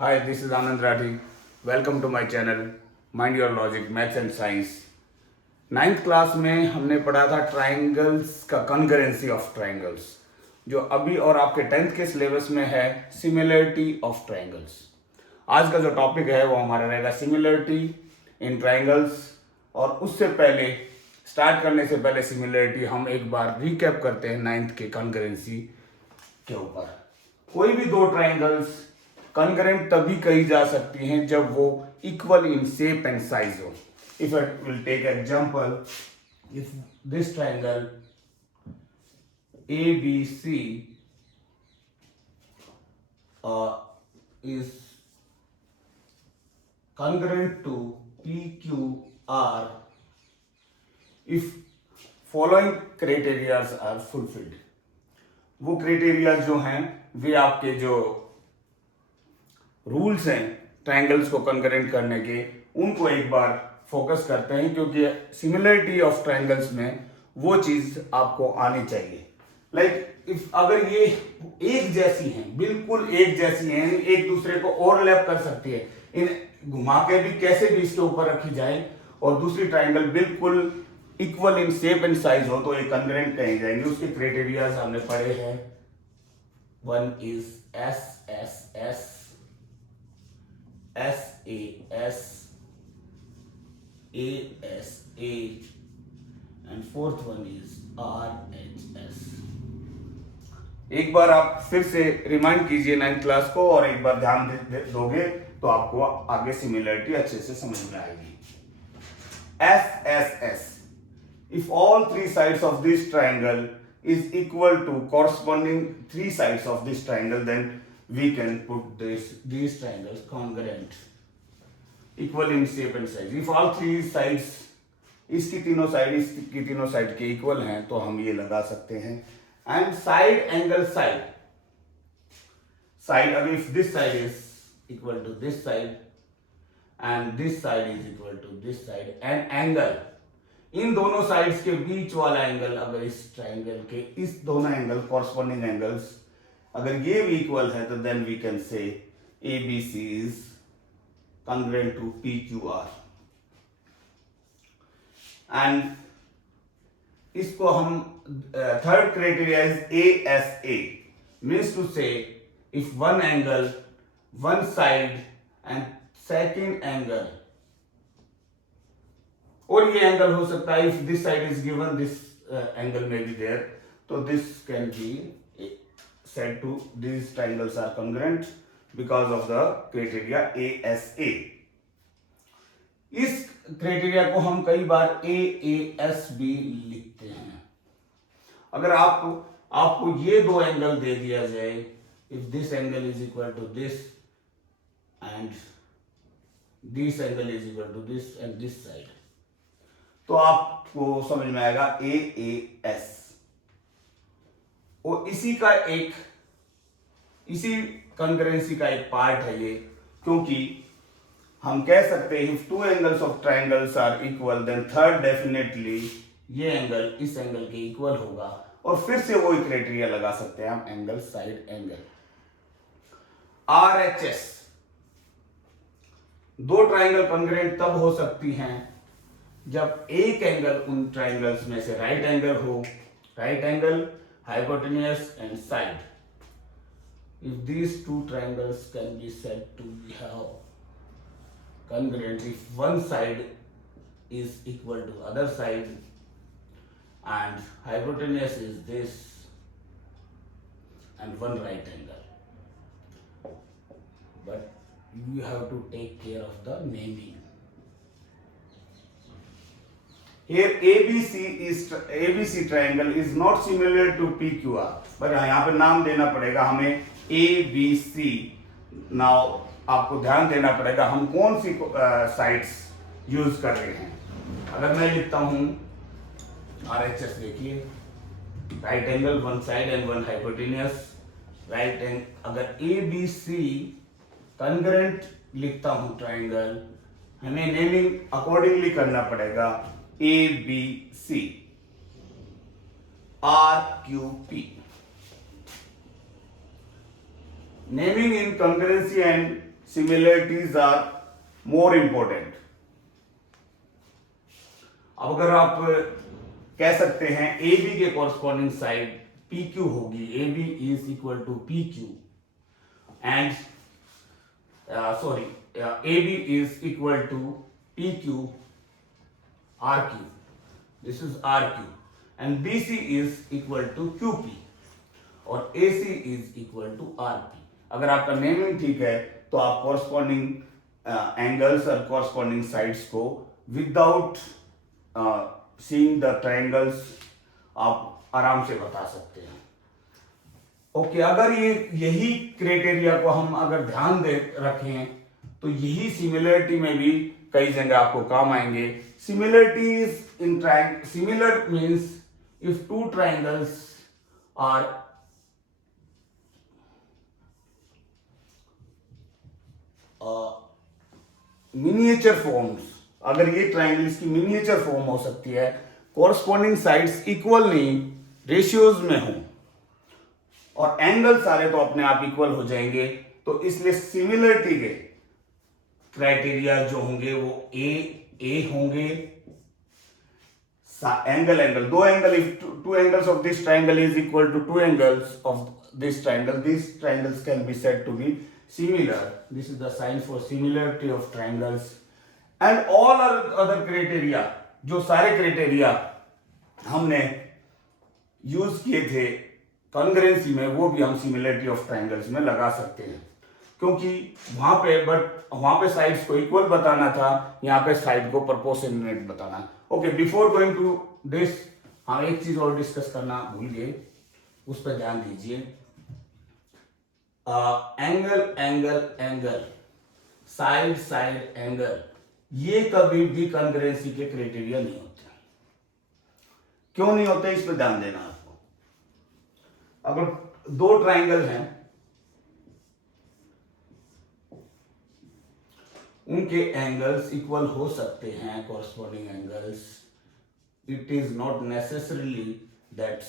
Hi, this is Anand Rathi. Welcome to my channel Mind Your Logic Maths and Science. Ninth class में हमने पढ़ा था triangles का concurrency of triangles, जो अभी और आपके 10th के सिलेबस में है सिमिलरिटी ऑफ ट्राइंगल्स। आज का जो टॉपिक है वो हमारा रहेगा सिमिलरिटी इन ट्राइंगल्स। और उससे पहले स्टार्ट करने से पहले सिमिलरिटी हम एक बार रिकैप करते हैं 9th के कॉन्करेंसी के ऊपर। कोई भी दो ट्राइंगल्स कॉन्करेंट तभी कही जा सकती हैं जब वो equal in shape and size हो। If I will take example, if this triangle ABC is congruent to PQR, if following criteria are fulfilled, वो क्राइटेरिया जो हैं वे आपके जो रूल्स हैं ट्राइंगल्स को कॉन्करेंट करने के, उनको एक बार फोकस करते हैं, क्योंकि सिमिलरिटी ऑफ ट्राइंगल्स में वो चीज आपको आनी चाहिए। लाइक इफ अगर ये एक जैसी हैं, बिल्कुल एक जैसी हैं, एक दूसरे को ओवरलैप कर सकती है, इन घुमा के भी कैसे भी इसके ऊपर रखी जाए, और दूसरी ट्राइंगल बिल्कुल equal in shape and size हो, तो ये कॉन्करेंट कहे जाएंगे। उसके क्राइटेरिया हमने पढ़े हैं। One is SSS, SAS, ASA, and fourth one is RHS। एक बार आप फिर से रिमाइंड कीजिए 9th क्लास को, और एक बार ध्यान दोगे तो आपको आगे सिमिलरिटी अच्छे से समझ में आएगी। SSS, if all three sides of this triangle is equal to corresponding three sides of this triangle, then we can put these triangles congruent, equal in shape and size. If all three sides, इसकी तीनों side के equal हैं, तो हम ये लगा सकते हैं। एंड साइड एंगल साइड अगर if this side is equal to this side and this side is equal to this side, and angle, इन दोनों साइड्स के बीच वाला एंगल, अगर इस ट्राइंगल के इस दोनों एंगल कॉरस्पॉन्डिंग एंगल्स अगर ये भी इक्वल है, तो then we can say ABC is congruent to PQR। and इसको हम third criteria is ASA, means to say if one angle, one side and second angle, और ये एंगल हो सकता है if this side is given, this angle में be there, तो this can be said to these triangles are congruent because of the criteria ASA। इस criteria को हम कई बार AAS भी लिखते हैं। अगर आपको ये दो एंगल दे दिया जाए, if this angle is equal to this and this angle is equal to this and this side, तो आपको समझ में आएगा AAS। और इसी कॉन्करेंसी का एक पार्ट है ये, क्योंकि हम कह सकते हैं if two angles of triangles are equal, then third definitely ये एंगल इस एंगल के इक्वल होगा, और फिर से वही क्राइटेरिया लगा सकते हैं हम, एंगल साइड एंगल। RHS, दो ट्राइंगल कॉन्करेंट तब हो सकती हैं जब एक एंगल उन ट्राइंगल्स में से राइट एंगल हो, right angle, hypotenuse and side। If these two triangles can be said to have congruent if one side is equal to other side and hypotenuse is this and one right angle, but you have to take care of the naming। Here ABC triangle is not similar to PQR, but यहाँ पे नाम देना पड़ेगा हमें ABC। Now आपको ध्यान देना पड़ेगा हम कौन सी साइड्स यूज कर रहे हैं। अगर मैं लिखता हूँ RHS, देखिए right angle, one side and one hypotenuse, right angle. अगर ABC कॉन्करेंट लिखता हूँ ट्राइंगल, हमें नेमिंग अकॉर्डिंगली करना पड़ेगा ABC, RQP। Naming in congruency and similarities are more important. अब अगर आप कह सकते हैं ए बी के कॉरस्पॉन्डिंग साइड पी क्यू होगी, A B is equal to P Q and sorry, AB is equal to PQ RQ. This is RQ and BC is equal to QP और AC is equal to RP। अगर आपका naming ठीक है तो आप corresponding angles और corresponding sides को without seeing the triangles आप आराम से बता सकते हैं। ओके अगर यही क्राइटेरिया को हम अगर ध्यान दे रखें तो यही सिमिलरिटी में भी कई जगह आपको काम आएंगे। Similarities in triangle, similar means if two triangles are miniature forms, अगर ये ट्रायंगल इसकी मिनिएचर फॉर्म हो सकती है, कॉरस्पॉन्डिंग साइड्स इक्वल नहीं रेशियोज में हो और एंगल सारे तो अपने आप इक्वल हो जाएंगे, तो इसलिए सिमिलरिटी के क्राइटेरिया जो होंगे वो ए होंगे। एंगल दो angle, if two angles of this triangle is equal to two angles of this triangle, this triangles can be said to be similar. This is the sign for similarity of triangles and all other criteria, जो सारे criteria हमने use किए थे congruency में, वो भी हम similarity of triangles में लगा सकते हैं, क्योंकि वहां पे साइड्स को इक्वल बताना था, यहाँ पे साइड को प्रोपोर्शनेट बताना। Okay before going to this हम एक चीज और डिस्कस करना भूल गए, उस पर ध्यान दीजिए। एंगल, साइड एंगल, ये कभी भी कॉन्ग्रुएंसी के क्राइटेरिया नहीं होते। क्यों नहीं होते इस पर ध्यान देना आपको। अगर दो ट्रायंगल हैं, उनके एंगल्स इक्वल हो सकते हैं, corresponding angles, it is not necessarily that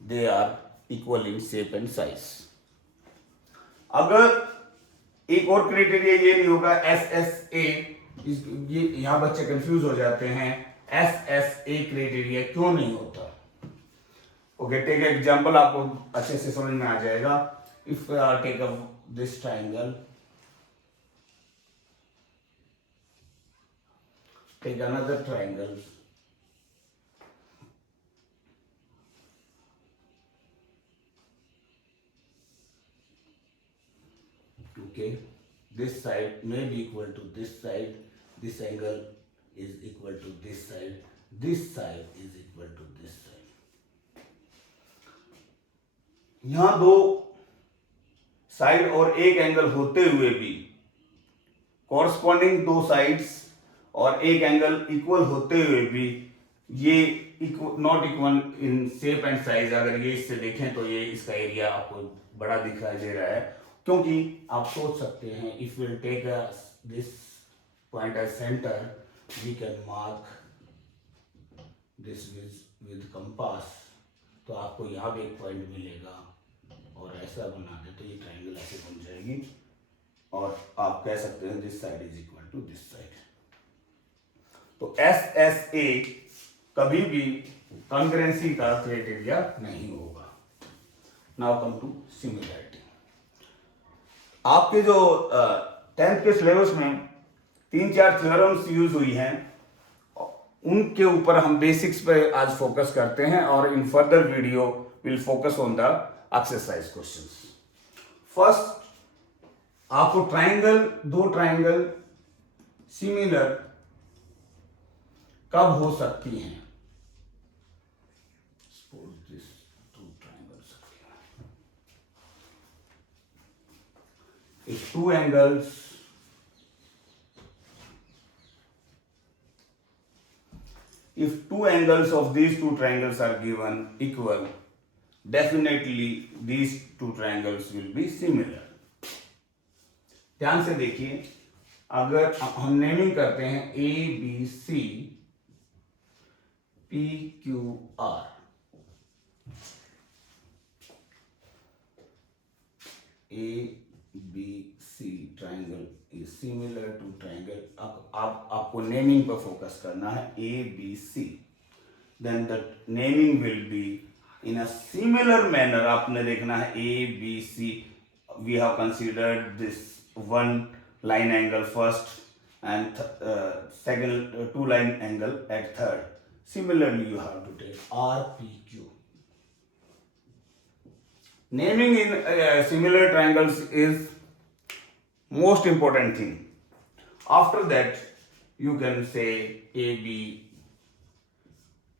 they are equal in shape and size. अगर एक और क्राइटेरिया ये नहीं होगा SSA, ये यहां बच्चे कंफ्यूज हो जाते हैं, SSA क्राइटेरिया क्यों नहीं होता। ओके टेक एग्जांपल, आपको अच्छे से समझ में आ जाएगा। If take up this triangle, take another triangle, okay, this side may be equal to this side, this angle is equal to this side is equal to this side। यहां दो side और एक एंगल होते हुए भी corresponding दो sides और एक एंगल इक्वल होते हुए भी ये not equal in shape and size. अगर ये इससे देखें तो ये इसका एरिया आपको बड़ा दिखाई दे रहा है, क्योंकि आप सोच सकते हैं if will take this point as centre, we can mark this with compass, तो आपको यहाँ भी एक पॉइंट मिलेगा और ऐसा बना दे तो ये ट्रायंगल ऐसे बन जाएगी और आप कह सकते हैं this side is equal to this side. तो SSA कभी भी कॉन्ग्रुएंसी का क्राइटेरिया नहीं होगा। Now come to similarity. आपके जो 10th के सिलेबस में 3-4 थ्योरम्स यूज हुई हैं, उनके ऊपर हम बेसिक्स पे आज फोकस करते हैं और in further video will focus on the exercise questions. First, आपको दो ट्रायंगल सिमिलर कब हो सकती हैं। Suppose this two triangles are given. If two angles of these two triangles are given equal, definitely these two triangles will be similar। ध्यान से देखिए, अगर हम नेमिंग करते हैं ABC PQR, ABC C triangle is similar to triangle. आपको naming पर focus करना है. A B C. Then the naming will be in a similar manner. आपने देखना है A B C. We have considered this one line angle first and second two line angle at third. Similarly, you have to take RPQ. Naming in similar triangles is most important thing. After that, you can say AB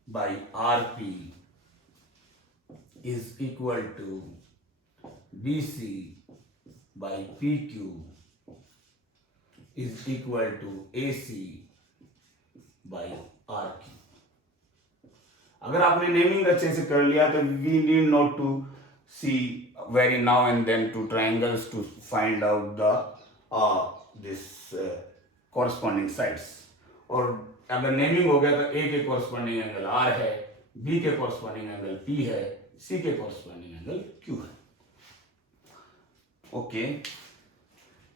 by RP is equal to BC by PQ is equal to AC by RQ. अगर आपने naming अच्छे से कर लिया तो we need not to see very now and then two triangles to find out the this corresponding sides. और अगर naming हो गया तो ए के कॉरस्पॉन्डिंग एंगल आर है, बी के कॉरस्पॉन्डिंग एंगल पी है, सी के कॉरस्पॉन्डिंग एंगल क्यू है. Okay.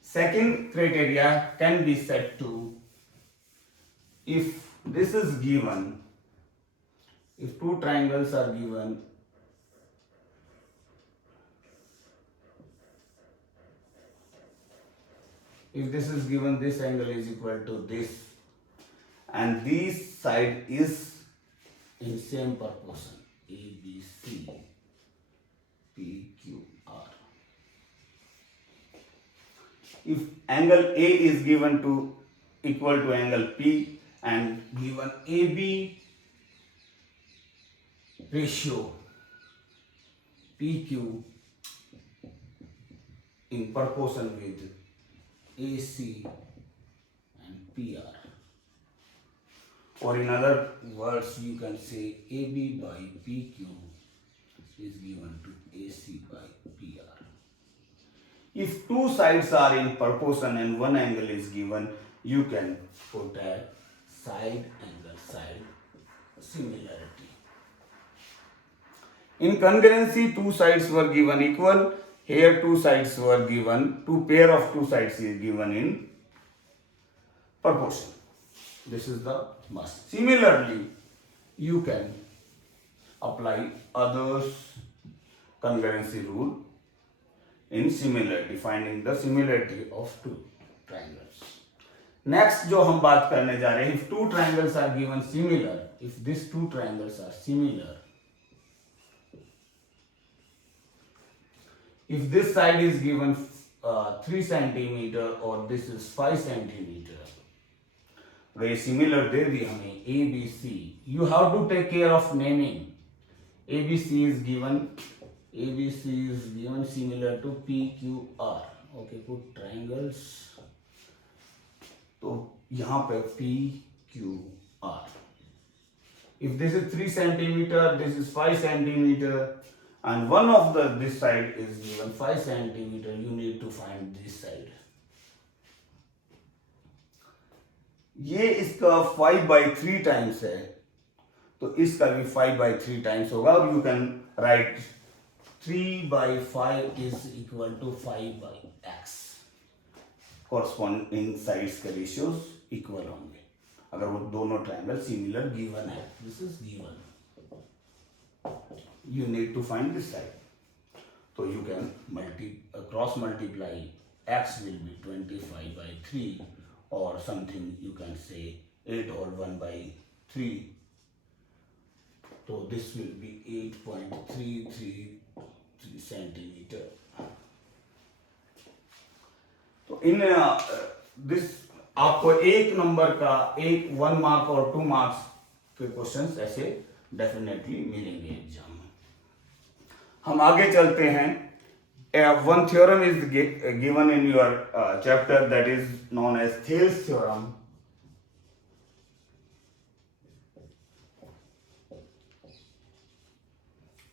Second criteria can be set to if this is given, if two triangles are given, if this is given, this angle is equal to this and this side is in same proportion A, B, C, P, Q, R. If angle A is given to equal to angle P and given AB ratio PQ in proportion with AC and PR, or in other words you can say AB by PQ is given to AC by PR. If two sides are in proportion and one angle is given, you can put a side angle side similarity. In congruency, two sides were given equal. Here two sides were given, two pair of two sides is given in proportion. This is the must. Similarly, you can apply others congruency rule in similarity, finding the similarity of two triangles. Next जो हम बात करने जा रहे हैं, if two triangles are given similar, if these two triangles are similar, if this side is given 3 centimeter or this is 5 centimeter, अगर ये similar दे दी हमें A, B, C, you have to take care of naming. ABC is given similar to PQR. Okay, put triangles. तो यहाँ पे PQR. If this is 3 centimeter, this is 5 centimeter, and one of this side is given 5 centimeter, you need to find this side. ये इसका 5/3 times है, तो इसका भी 5/3 times होगा. और you can write 3/5 is equal to 5/x. Corresponding sides के ratios equal होंगे अगर वो दोनों triangle similar given है. This is given. You need to find this side. So you can cross multiply. X will be 25/3 or something. You can say 8 or 1/3. So this will be 8.333 centimeter. तो in this आपको एक number का 1 mark और 2 marks के questions ऐसे definitely मिलेंगे exam में. हम आगे चलते हैं. One theorem is given in your chapter that is known as Thales theorem.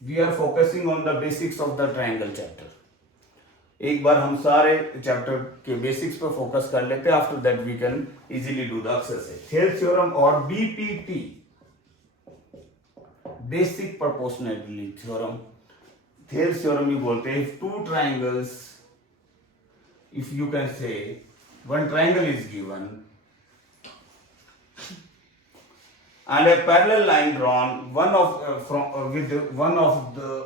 We are focusing on the basics of the triangle chapter. एक बार हम सारे चैप्टर के बेसिक्स पर फोकस कर लेते हैं. After that we can easily do the exercise. Thales theorem और BPT, basic proportionality theorem. Thales theorem भी बोलते हैं. If two triangles if you can say one triangle is given and a parallel line drawn with one of the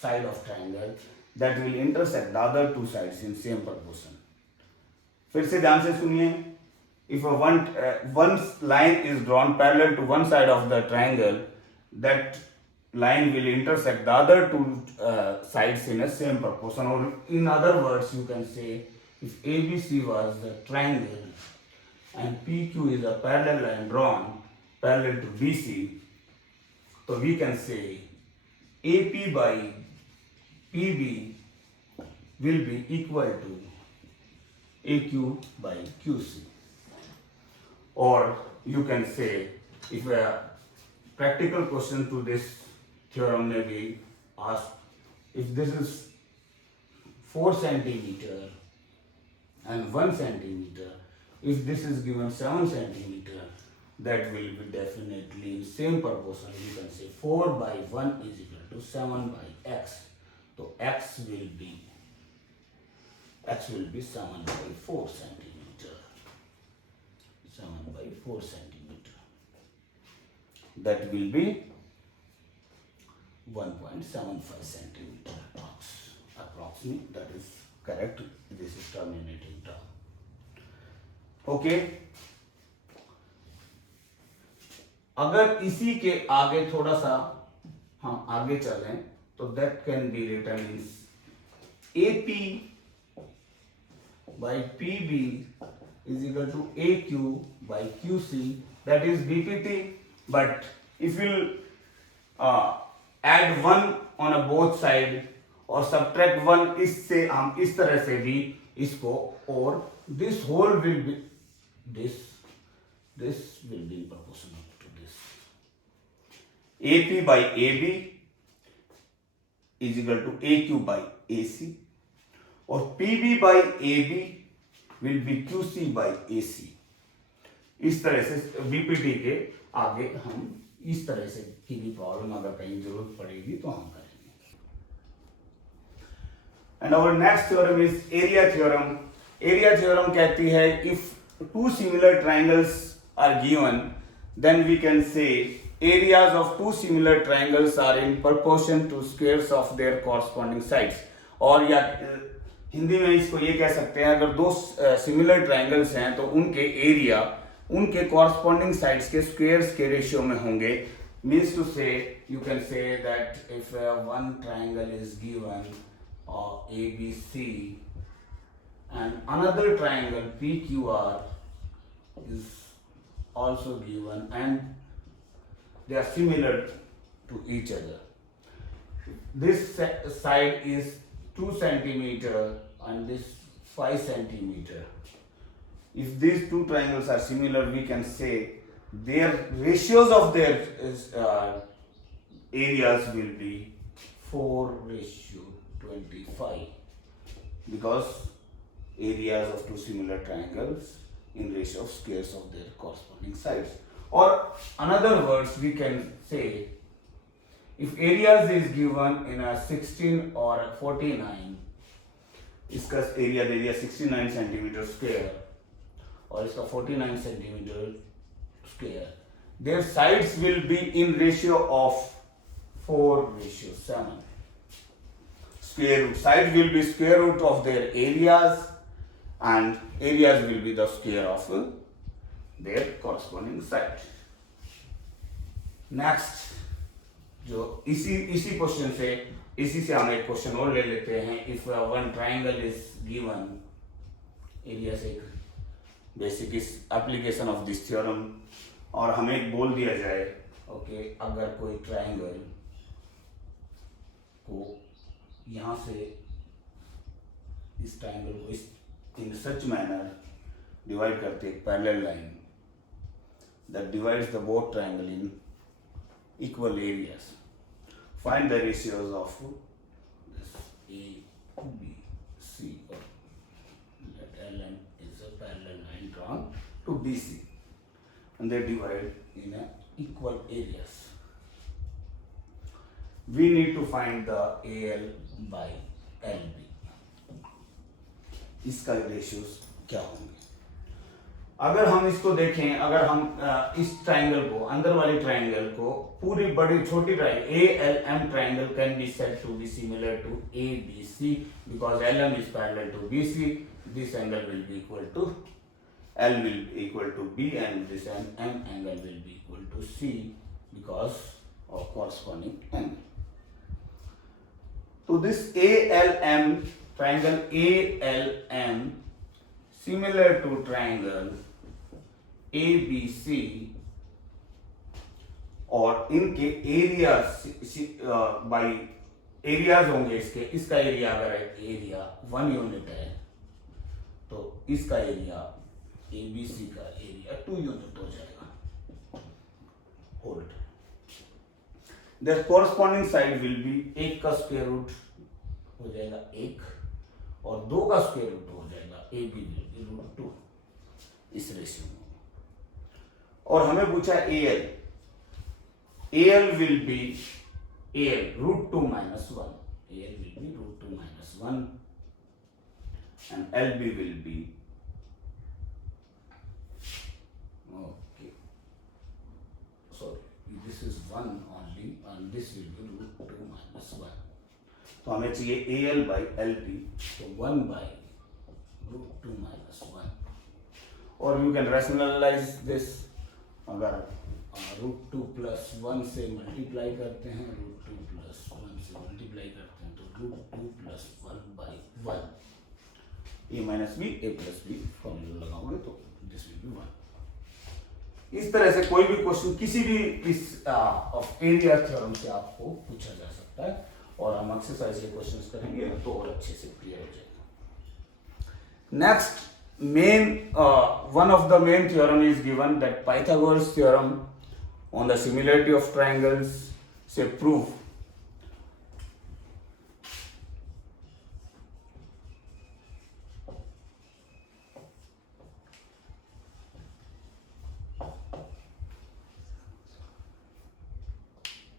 side of triangle that will intersect the other two sides in same proportion. फिर से ध्यान से सुनिए. If one line is drawn parallel to one side of the triangle, that line will intersect the other two sides in a same proportion. Or in other words, you can say if ABC was the triangle and PQ is a parallel line drawn parallel to BC, so we can say AP by PB will be equal to AQ by QC. Or you can say, if a practical question to this theorem may be asked, if this is 4 centimeter and 1 centimeter, if this is given 7 centimeter, that will be definitely in same proportion. You can say 4 by 1 is equal to 7 by x. So x will be 7 by 4 centimeter. 7 by 4 centimeter. That will be 1.75 centimeter approximately. That is correct. This is terminating term. Okay. अगर इसी के आगे थोड़ा सा हम आगे चलें तो that can be written as AP by PB is equal to AQ by QC, that is BPT. But if you add 1 on a both side और subtract 1, इससे हम इस तरह से भी इसको, और this whole will be this will be proportional to this. AP by AB is equal to AQ by AC, और PB by AB will be QC by AC. इस तरह से BPT के आगे हम इस तरह से की भी प्रॉब्लम अगर कहीं जरूरत पड़ेगी तो हम करेंगे. And our next theorem is area theorem. Area theorem कहती है if two similar triangles are given, then we can say areas of two similar triangles are in proportion to squares of their corresponding sides. और या हिंदी में इसको ये कह सकते हैं, अगर दो सिमिलर ट्राइंगल्स हैं तो उनके एरिया उनके कॉरस्पॉन्डिंग साइड्स के स्क्वायर्स के रेशियो में होंगे. मीन्स टू से you can say that if one triangle is given ABC and another triangle PQR is also given and they are similar to each other. This side is 2 centimeter and this 5 centimeter. If these two triangles are similar, we can say their ratios of their areas will be 4:25 because areas of two similar triangles in ratio of squares of their corresponding sides. Or another words, we can say if areas is given in a 16 or 49, इसका area दे दिया 69 centimetre square और इसका 49 centimetre square, their sides will be in ratio of 4:7. Square root sides will be square root of their areas and areas will be the square of their corresponding side. Next, जो इसी question से इसी से हम एक question और ले लेते हैं. If one triangle is given, area से बेसिक इस एप्लीकेशन ऑफ दिस थ्योरम, और हमें बोल दिया जाए ओके अगर कोई ट्राइंगल को यहाँ से इस ट्राइंगल को इस इन सच मैनर डिवाइड करते एक parallel line that divides the both triangle in equal areas. Find the ratios of this A, B, C, or let LN is a parallel line drawn to BC, and they divide in equal areas. We need to find the AL by LB. इसका ratios क्या होंगे। अगर हम इसको देखें, अगर हम इस ट्राइंगल को, अंदर वाले ट्राइंगल को, पूरी बड़ी छोटी triangle ALM triangle can be said to be similar to ABC because LM is parallel to BC. This angle will be equal to L will be equal to B and this M angle will be equal to C because of corresponding angle. So this ALM triangle ALM similar to triangle ABC और इनके area by areas होंगे इसके, इसका area अगर area 1 unit है तो इसका area ABC का एरिया 2 यूनिट हो जाएगा। Hold the corresponding side will be 1 का स्क्वायर रूट हो जाएगा 1 और 2 का स्क्वायर रूट हो जाएगा AB विल बी √2 इस रेशियो में। और हमें पूछा AL will be AL √2 minus 1. AL will be √2 minus 1 and LB will be okay. Sorry, this is 1 only and this will be √2 minus 1. तो हमें चाहिए AL by LB, so 1 by √2 minus 1. Or you can rationalize this. अगर √2 plus 1 से multiply करते हैं, √2 plus 1 से multiply करते हैं तो √2 plus 1 by 1 A minus B A plus B formula लगाओगे तो दिस विल बी 1। इस तरह से कोई भी क्वेश्चन किसी भी इस ऑफ एरिया थ्योरम से आपको पूछा जा सकता है और हम एक्सरसाइज के क्वेश्चंस करेंगे तो और अच्छे से क्लियर हो जाएगा। Next one of the main theorem is given that Pythagoras theorem on the similarity of triangles say prove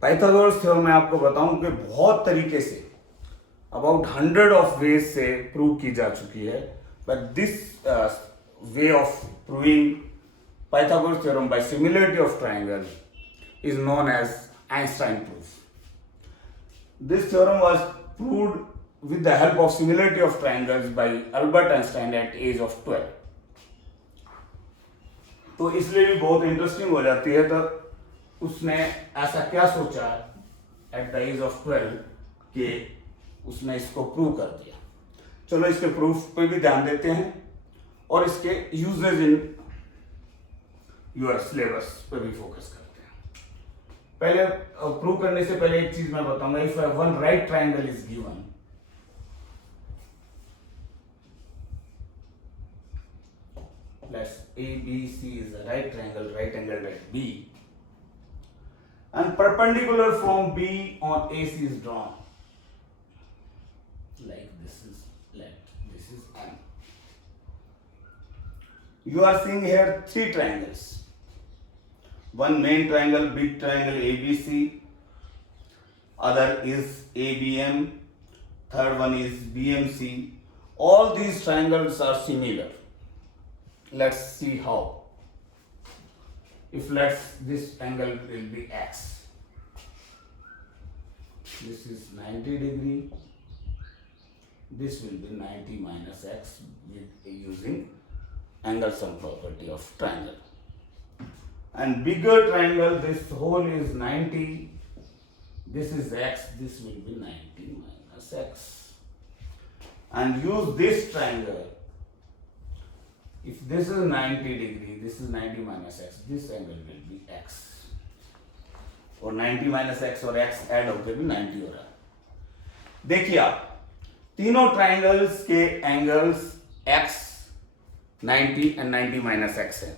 Pythagoras theorem मैं आपको बताऊं कि बहुत तरीके से अबाउट 100 ऑफ वेज से प्रूव की जा चुकी है, but this way of proving Pythagoras theorem by similarity of triangle is known as Einstein proof. This theorem was proved with the help of similarity of triangles by Albert Einstein at age of 12. तो इसलिए भी बहुत interesting हो जाती है। तो उसने ऐसा क्या सोचा एट द एज ऑफ 12 कि उसने इसको प्रूव कर दिया। चलो इसके प्रूफ पे भी ध्यान देते हैं और इसके यूजेज इन योर सिलेबस पे भी फोकस करते हैं। पहले प्रूव करने से पहले एक चीज मैं बताऊंगा। If one right triangle is given, let's ABC is a right triangle, right angled at B, and perpendicular from B on AC is drawn. Like this is length, this is M. You are seeing here 3 triangles. One main triangle, big triangle ABC. Other is ABM. Third one is BMC. All these triangles are similar. Let's see how. If this angle will be X. This is 90 degree. This will be 90 minus X with using angle sum property of triangle. And bigger triangle, this whole is 90. This is X. This will be 90 minus X. And use this triangle. If this is 90 degree, this is 90 minus X. This angle will be X. और 90 minus X और X add होकर भी 90 हो रहा है। देखिए आप तीनों ट्राइंगल्स के angles X, 90 and 90 minus X है।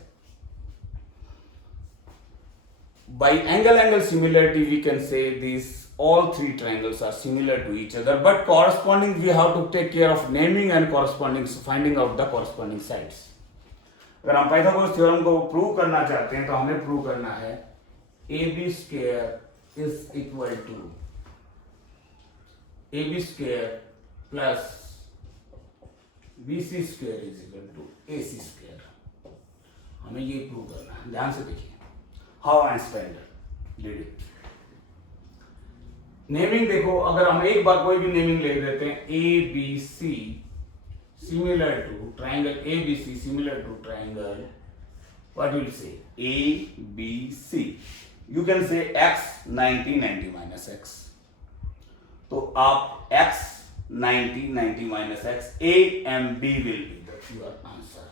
By angle similarity, we can say these all 3 triangles are similar to each other, but corresponding we have to take care of naming and corresponding, finding out the corresponding sides. अगर हम Pythagoras theorem को prove करना चाहते हैं तो हमें prove करना है AB square is equal to AB square plus BC square is equal to AC square. हमें ये प्रूव करना है, ध्यान से देखिए how Einstein did it. Naming देखो, अगर हम एक बार कोई भी नेमिंग लिख देते हैं, ABC similar to triangle ABC similar to triangle, what you will say, ABC, you can say x 90 90 minus x, तो आप x 90 90 minus x, A and B will be the your answer,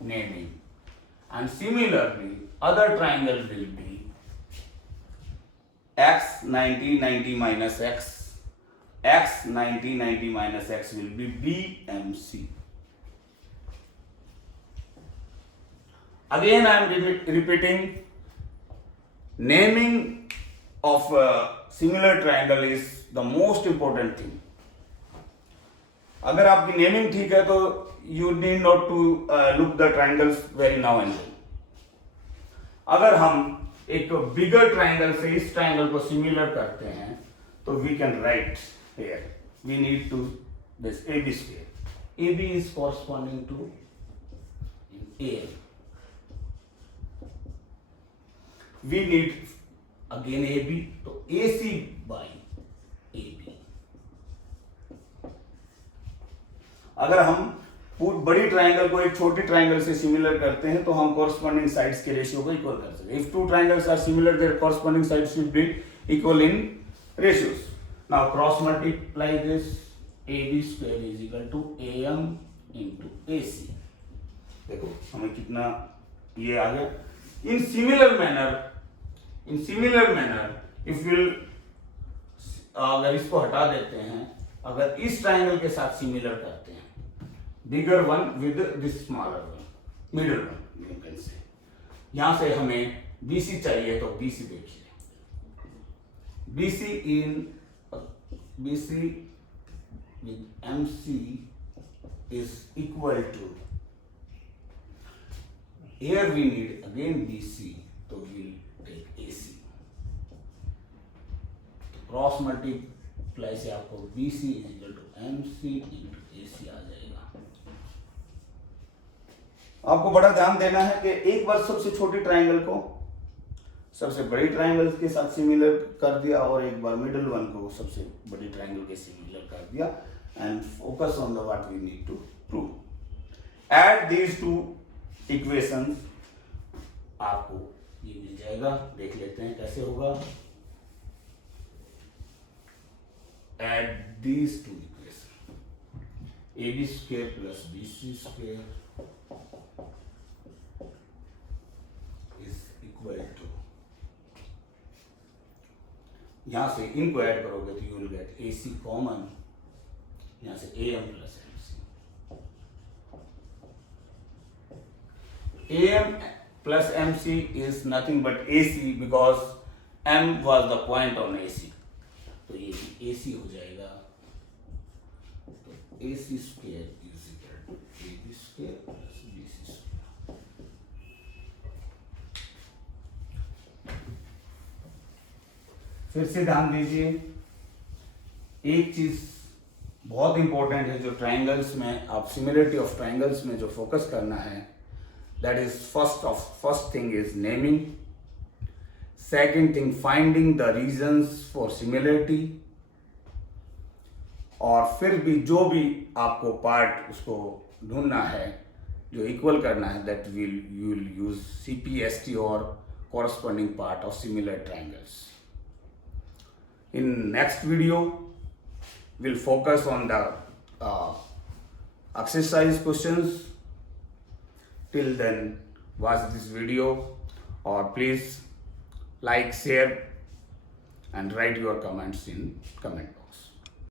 naming. And similarly other triangle will be x 90 90 minus x, x 90 90 minus x will be BMC. Again I am repeating, naming of a similar triangle is the most important thing. अगर आपकी naming ठीक है तो you need not to look the triangles very now and then. अगर हम एक bigger triangle से इस triangle को similar करते हैं तो we can write here, we need to this AB square. AB is corresponding to AM. We need again AB, तो AC by AB. अगर हम बड़ी ट्राइंगल को एक छोटी ट्राइंगल से सिमिलर करते हैं तो हम कॉरस्पॉन्डिंग साइड्स के रेशियो को इक्वल कर सकते हैं. If two triangles are similar their corresponding sides should be equal in ratios. Now cross multiply this, AB square is equal to AM into AC. देखो हमें कितना ये आ गया. In similar manner if we'll अगर इसको हटा देते हैं, अगर इस ट्राइंगल के साथ सिमिलर करते हैं, bigger one with this smaller one, middle one you can say, यहां से हमें BC चाहिए तो BC देखिए, BC with MC is equal to, here we need again BC, तो we'll take AC. Cross multiply से आपको BC is equal to MC into AC आ जाएगा. आपको बड़ा ध्यान देना है कि एक बार सबसे छोटी ट्राइंगल को सबसे बड़ी ट्राइंगल के साथ सिमिलर कर दिया और एक बार मिडिल वन को सबसे बड़ी ट्राइंगल के सिमिलर कर दिया, and focus on the what we need to prove. Add these two equations, आपको ये मिल जाएगा. देख लेते हैं कैसे होगा. Add these two equations, AB square plus BC square is equal to, यहां से इनको ऐड करोगे तो you will get AC common, यहां से AM plus MC. AM plus MC is nothing but AC because M was the point on AC. तो ये AC हो जाएगा. तो AC square is equal to AB square plus BC square. फिर से ध्यान दीजिए, एक चीज बहुत इंपॉर्टेंट है जो ट्राइंगल्स में आप सिमिलरिटी ऑफ ट्राइंगल्स में जो फोकस करना है, that is first thing is naming. Second thing, finding the reasons for similarity. और फिर भी जो भी आपको पार्ट उसको ढूंढना है जो इक्वल करना है, that you will use CPST और corresponding part of similar triangles. In next video, we'll focus on the exercise questions. Till then, watch this video or please like, share and write your comments in comment box.